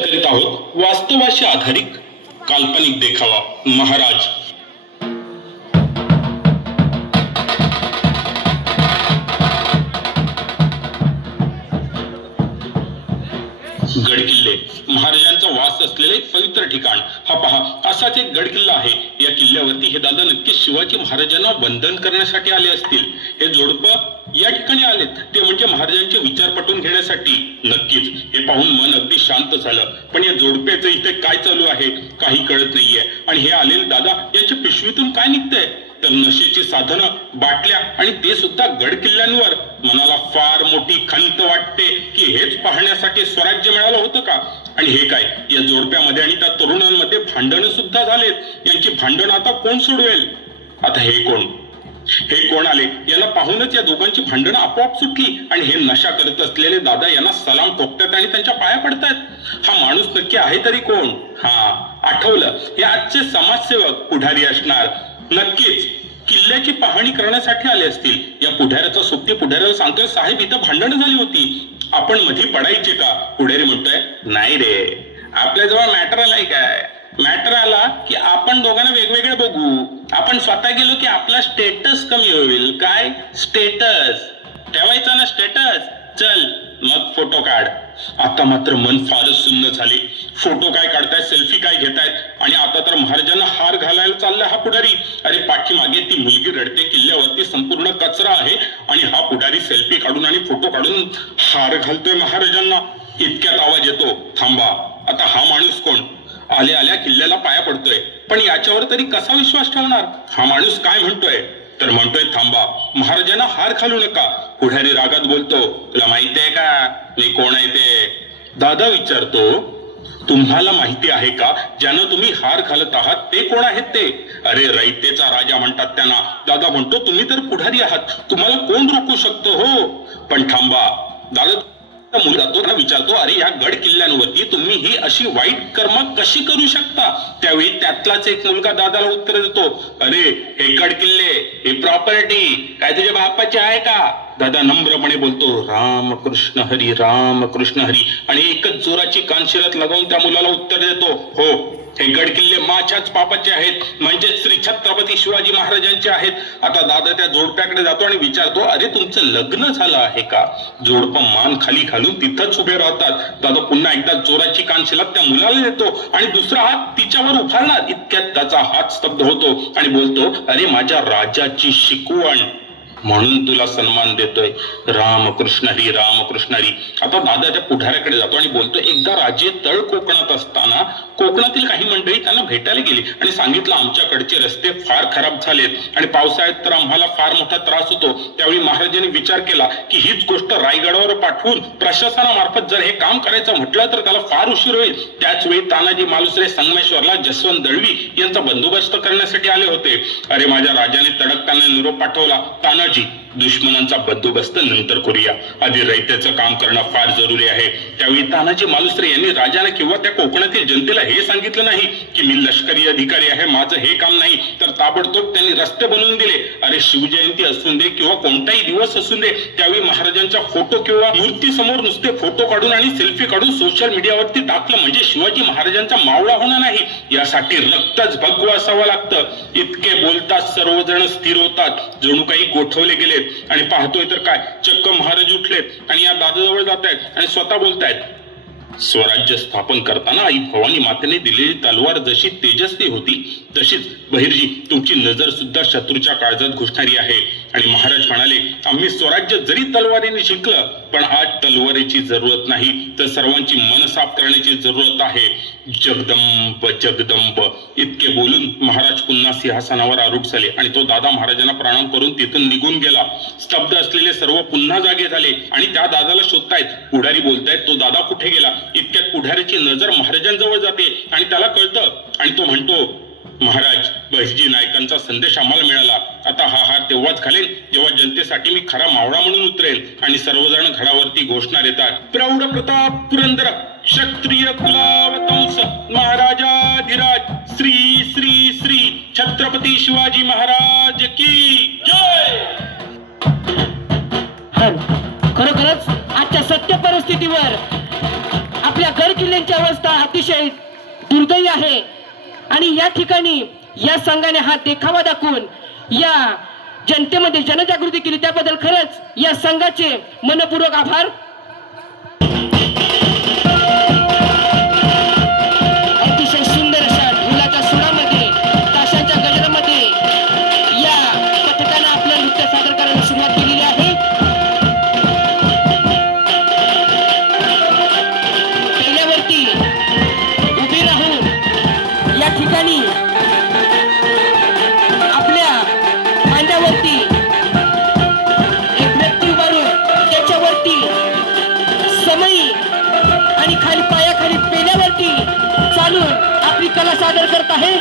करीत आहोत वास्तवाशी आधारित काल्पनिक देखावा महाराज. गडकिल्ले महाराजांचा वास असलेले एक पवित्र ठिकाण. हा पहा, असाच एक गडकिल्ला आहे. या किल्ल्यावरती हे दादा नक्की शिवाजी महाराजांना वंदन करण्यासाठी आले असतील. हे जोडपं या ठिकाणी आलेत ते म्हणजे महाराजांचे विचार पटवून घेण्यासाठी. नक्कीच हे पाहून मन अगदी शांत झालं. पण या जोडप्याचं इथे काय चालू आहे काही कळत नाहीये. आणि हे आलेले दादा यांच्या पिशवीतून काय निघतंय तर नशेची साधनं, बाटल्या आणि ते सुद्धा गड किल्ल्यांवर. मनाला फार मोठी खंत वाटते की हेच पाहण्यासाठी स्वराज्य मिळालं होतं का. आणि हे काय, या जोडप्यामध्ये आणि त्या तरुणांमध्ये भांडणं सुद्धा झालेत. यांची भांडणं आता कोण सोडवेल. आता हे कोण आले. याला पाहूनच या दोघांची भांडणं आपोआप सुटली. आणि हे नशा करत असलेले दादा यांना सलाम ठोकतात आणि त्यांच्या पाया पडतात. हा माणूस नक्की आहे तरी कोण. हा आठवलं, हे आजचे समाजसेवक पुढारी असणार. नक्कीच किल्ल्याची पाहणी करण्यासाठी आले असतील. या पुढाऱ्याचा सोबती पुढाऱ्याला सांगतोय, साहेब इथं भांडणं झाली होती, आपण मध्ये पडायचे का. पुढारी म्हणतोय, नाही रे, आपल्याजवळ मॅटर आलाय काय. मॅटर आला की आपण दोघांना वेगवेगळे बघू. आपण स्वतः गेलो की आपला स्टेटस कमी होईल. काय स्टेटस ठेवायचा ना, स्टेटस. चल मग फोटो काढ. आता मात्र मन फारच सुन्न झाले. फोटो काय काढतायत, सेल्फी काय घेतायत. आणि आता तर महाराजांना हार घालायला चाललाय हा पुढारी. अरे पाठीमागे ती मुलगी रडते, किल्ल्यावरती संपूर्ण कचरा आहे आणि हा पुढारी सेल्फी काढून आणि फोटो काढून हार घालतोय महाराजांना. इतक्यात आवाज येतो, थांबा. आता हा माणूस कोण. आल्या आल्या किल्ल्याला पाया पडतोय. पण याच्यावर तरी कसा विश्वास ठेवणार. हा माणूस काय म्हणतोय तर म्हणतोय, थांबा, महाराजांना हार घालू नका. पुढारी रागात बोलतो, तुला माहिती आहे का मी कोण आहे ते. दादा विचारतो, तुम्हाला माहिती आहे का ज्यानं तुम्ही हार घालत आहात ते कोण आहेत ते. अरे रयतेचा राजा म्हणतात त्यांना. दादा म्हणतो, तुम्ही तर पुढारी आहात, तुम्हाला कोण रोखू शकतो. हो पण थांबा. दादा मुलगा विचारतो, अरे या गड किल्ल्यांवरती तुम्ही ही अशी वाईट कर्म कशी करू शकता. त्यावेळी त्यातलाच एक मुलगा दादाला उत्तर देतो, अरे हे गड किल्ले, हे प्रॉपर्टी काय तुझ्या बापाची आहे का. दादा नम्रपणे बोलतो, राम कृष्ण हरी, राम कृष्ण हरी. आणि एकच जोराची कानशिरत लगावून त्या मुलाला उत्तर देतो, हो हे गड किल्ले माझ्याच बापाचे आहेत, म्हणजे श्री छत्रपती शिवाजी महाराजांचे आहेत. आता दादा त्या जोडप्याकडे जातो आणि विचारतो, अरे तुमचं लग्न झालं आहे का. जोडपं मान खाली घालून तिथंच उभे राहतात. दादा पुन्हा एकदा जोराची कानशिलात त्या मुलाला देतो आणि दुसरा हात तिच्यावर उभारणार. इतक्यात त्याचा हात स्तब्ध होतो आणि बोलतो, अरे माझ्या राजाची शिकवण म्हणून तुला सन्मान देतोय. रामकृष्ण हरी, रामकृष्ण हरी. आता दादा त्या पुढाऱ्याकडे जातो आणि बोलतो, एकदा राजे तळ कोकणात असताना कोकणातील काही मंडळी त्यांना भेटायला गेली आणि सांगितलं, आमच्याकडचे रस्ते फार खराब झालेत आणि पावसाळ्यात तर आम्हाला फार मोठा त्रास होतो. त्यावेळी महाराजांनी विचार केला की हीच गोष्ट रायगडावर पाठवून प्रशासनामार्फत जर हे काम करायचं म्हटलं तर त्याला फार उशीर होईल. त्याच वेळी तानाजी मालुसरे संगमेश्वरला जसवंत दळवी यांचा बंदोबस्त करण्यासाठी आले होते. अरे माझ्या राजाने तडकताना निरोप पाठवला, तानाजी दुश्मनांचा बंदोबस्त नंतर करूया, आधी रयतेचं काम करणं फार जरुरी आहे. त्यावेळी तानाजी मालुसरे यांनी राजाला किंवा त्या कोकणातील जनतेला हे सांगितलं नाही की मी लष्करी अधिकारी आहे, माझं हे काम नाही, तर ताबडतोब त्यांनी रस्ते बनवून दिले. अरे शिवजयंती असून दे किंवा कोणताही दिवस असून दे, त्यावेळी महाराजांच्या फोटो किंवा मूर्ती समोर नुसते फोटो काढून आणि सेल्फी काढून सोशल मीडियावरती टाकलं म्हणजे शिवाजी महाराजांचा मावळा होणार नाही. यासाठी रक्तच भगवं असावं लागतं. इतके बोलतात सर्वजण स्थिर होतात, जणू काही गोठवले गेलेत. आणि पाहतोय तर काय, चक्क महाराज उठलेत आणि या दादाजवळ जात आहेत आणि स्वतः बोलतायत, स्वराज्य स्थापन करताना आई भवानी मातेने दिलेली तलवार जशी तेजस्वी होती तशीच बहिर्जी तुमची नजर सुद्धा शत्रूच्या काळजात घुसणारी आहे. आणि महाराज म्हणाले, आम्ही स्वराज्य जरी तलवारीने जिंकलं पण आज तलवारीची जरूरत नाही, तर सर्वांची मन साफ करण्याची जरूरत आहे. जगदंब जगदंब. इतके बोलून महाराज पुन्हा सिंहासनावर आरूढ झाले आणि तो दादा महाराजांना प्रणाम करून तिथून निघून गेला. स्तब्ध असलेले सर्व पुन्हा जागे झाले आणि त्या दादाला शोधतायत. पुढारी बोलतायत, तो दादा कुठे गेला. इतक्यात पुढाऱ्याची नजर महाराजांजवळ जाते आणि त्याला कळतं आणि तो म्हणतो, महाराज बहिर्जी नायकांचा संदेश आम्हाला मिळाला. आता हा हार तेव्हाच घालेन जेव्हा जनतेसाठी मी खरा मावळा म्हणून उतरेल. आणि सर्वजण घरावरती घोषणा देतात, प्रौढ प्रताप पुरंदर क्षत्रिय कुलावतंस महाराजाधिराज श्री श्री श्री छत्रपती शिवाजी महाराज की जय. खरोखरच आजच्या सत्य परिस्थितीवर आपल्या गड किल्ल्यांची अवस्था अतिशय दुर्दैवी आहे आणि या ठिकाणी या संघाने हा देखावा दाखवून या जनतेमध्ये जनजागृती केली, त्याबद्दल खरंच या संघाचे मनपूर्वक आभार. अतिशय सुंदर अशा ढोलाच्या सुरामध्ये, ताशाच्या गजरामध्ये या पथकानं आपलं नृत्य सादर करायला सुरुवात केलेली आहे. पहिल्यावरती उभे राहून या ठिकाणी आपल्या मांड्यावरती एक व्यक्ती उभारून त्याच्यावरती समई आणि खाली पायाखाली पेल्यावरती चालून आपली कला सादर करत आहे.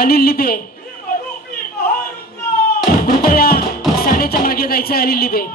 अनिल लिबे, कृपया सानेच्या मागे जायचं. अनिल लिबे.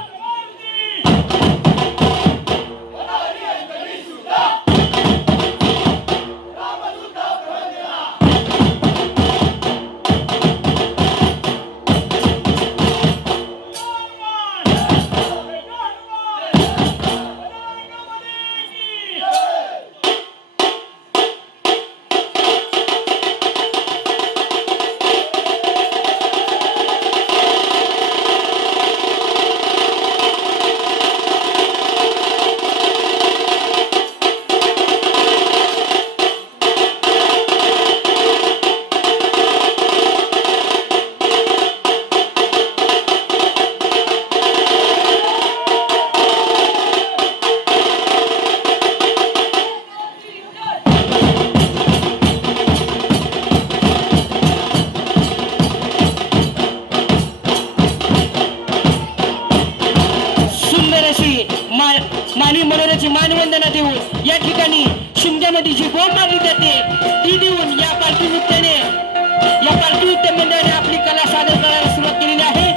मानवी मनोऱ्याची मानवंदना देऊन या ठिकाणी शिमग्यामध्ये जी बोंब मारली जाते ती देऊन या पालखी नृत्य मंडळाने आपली कला सादर करायला सुरुवात केलेली आहे.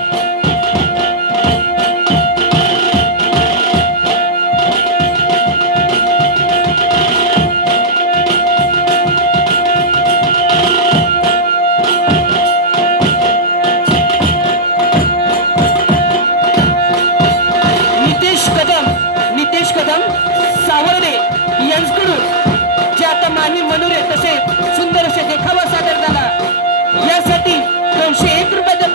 नितेश कदम सावर्डे यांच्याकडून जे आता मानवी मनोरे तसेच सुंदर असे देखावा सादर झाला यासाठी 201 रुपयाचा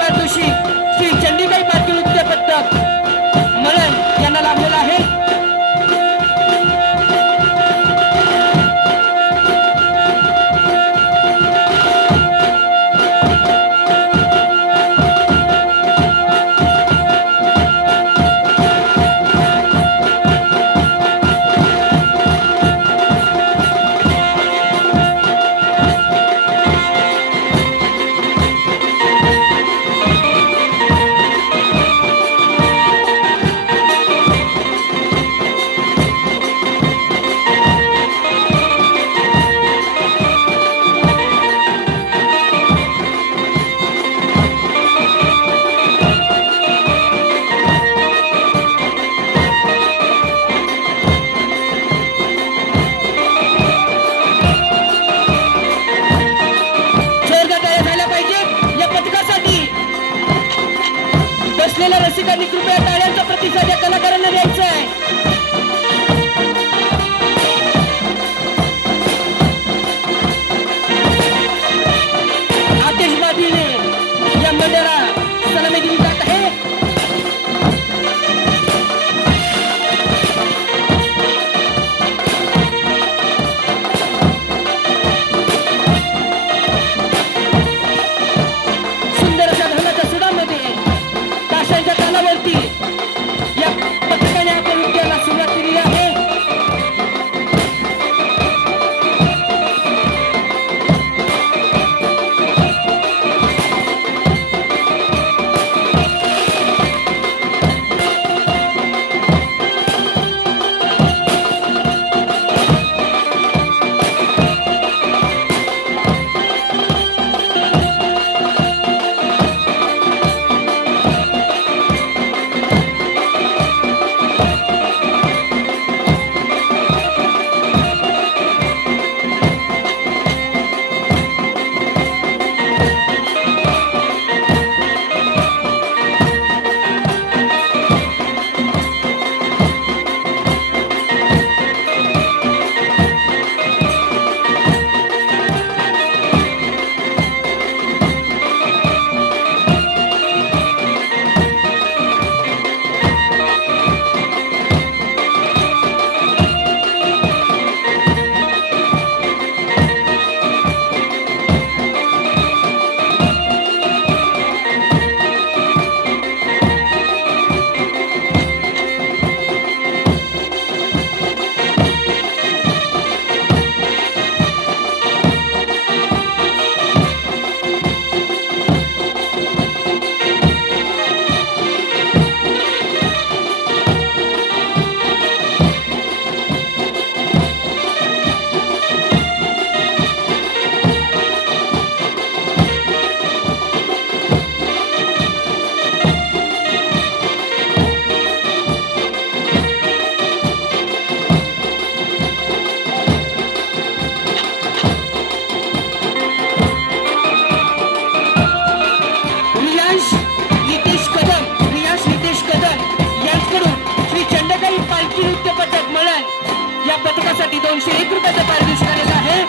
201 रुपयाचं पारितोषिक आलेलं आहे.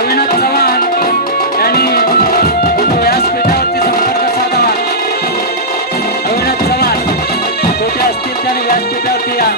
अविनाश चव्हाण यांनी व्यासपीठावरती संपर्क साधावा. अविनाश चव्हाण कुठे असतील त्याने व्यासपीठावरती या.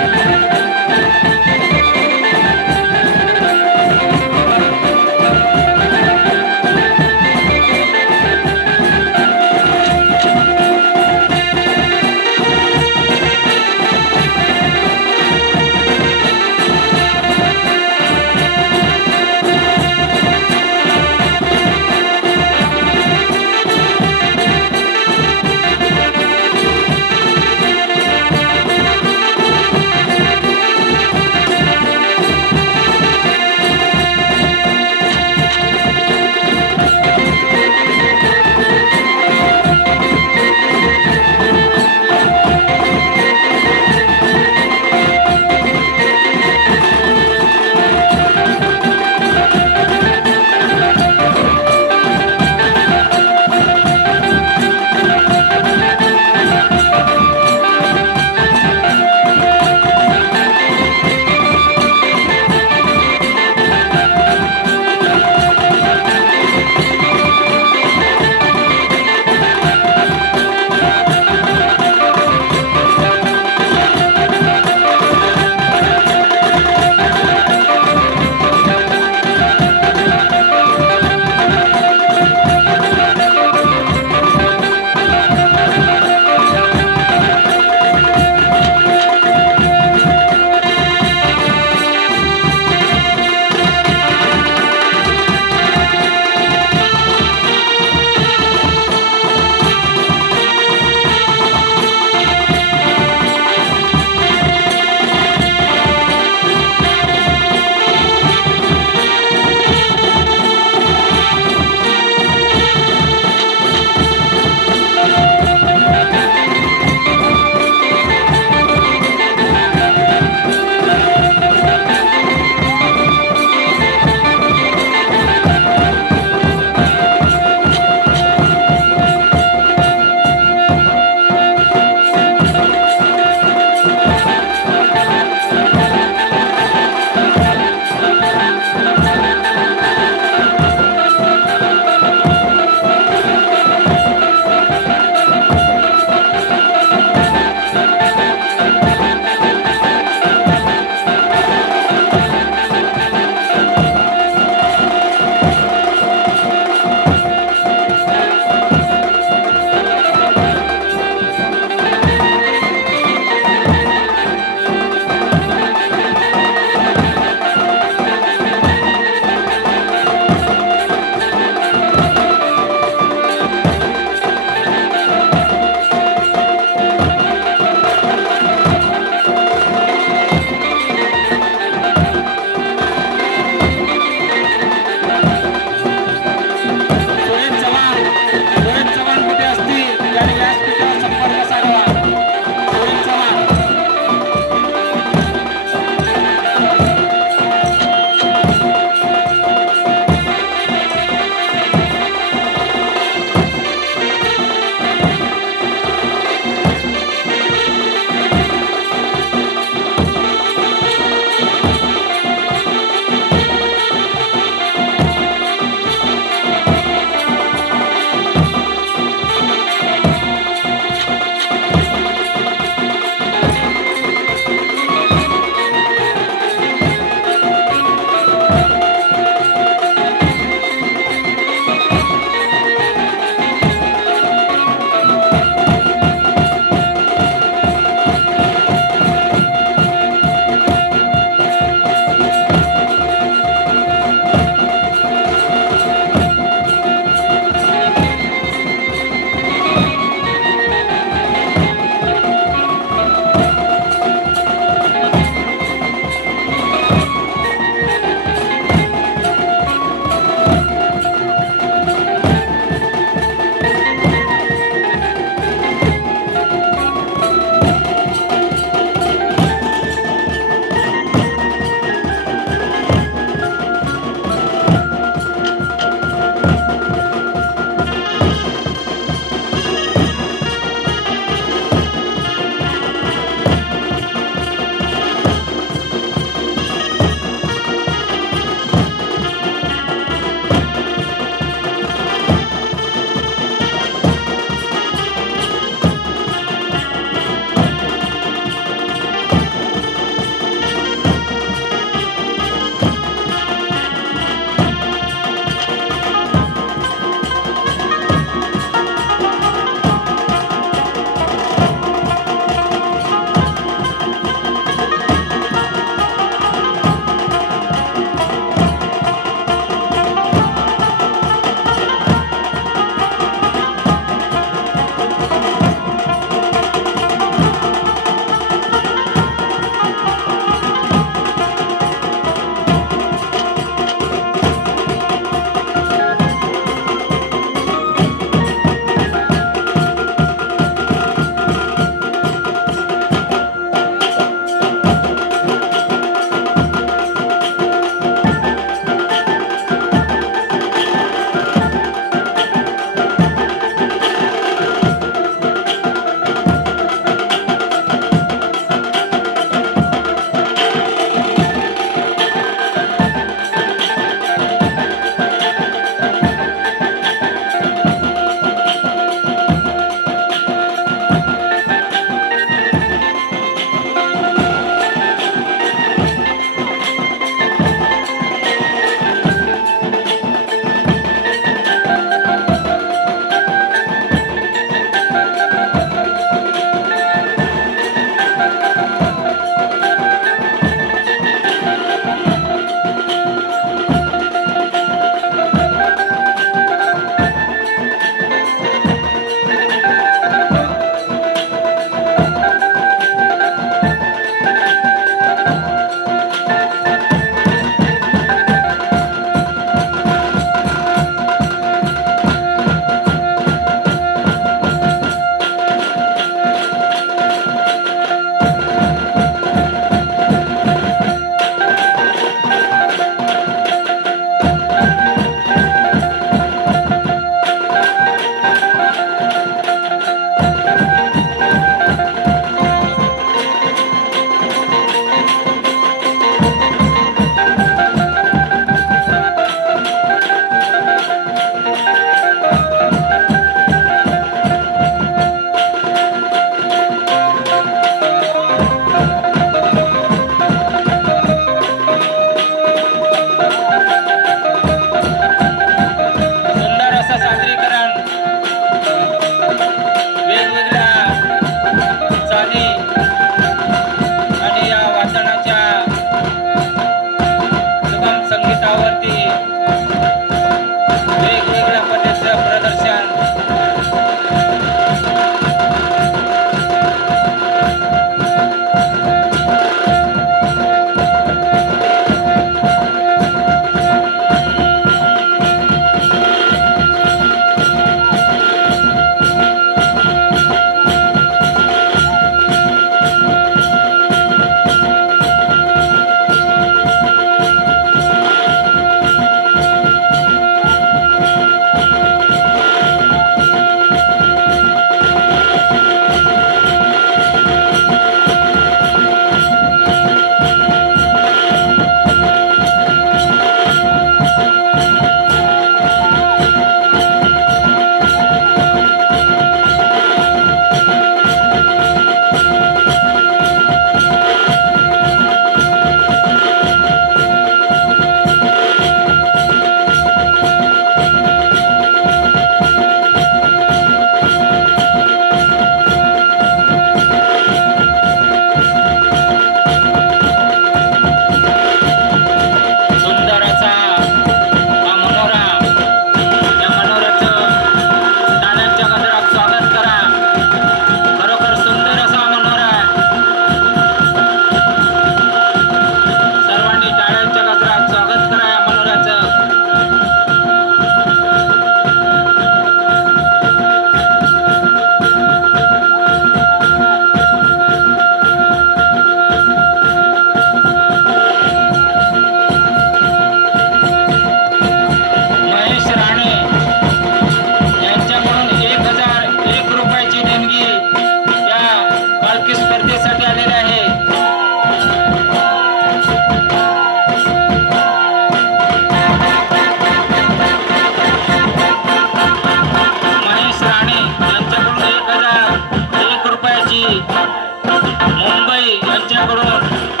मुंबई यांच्याकडून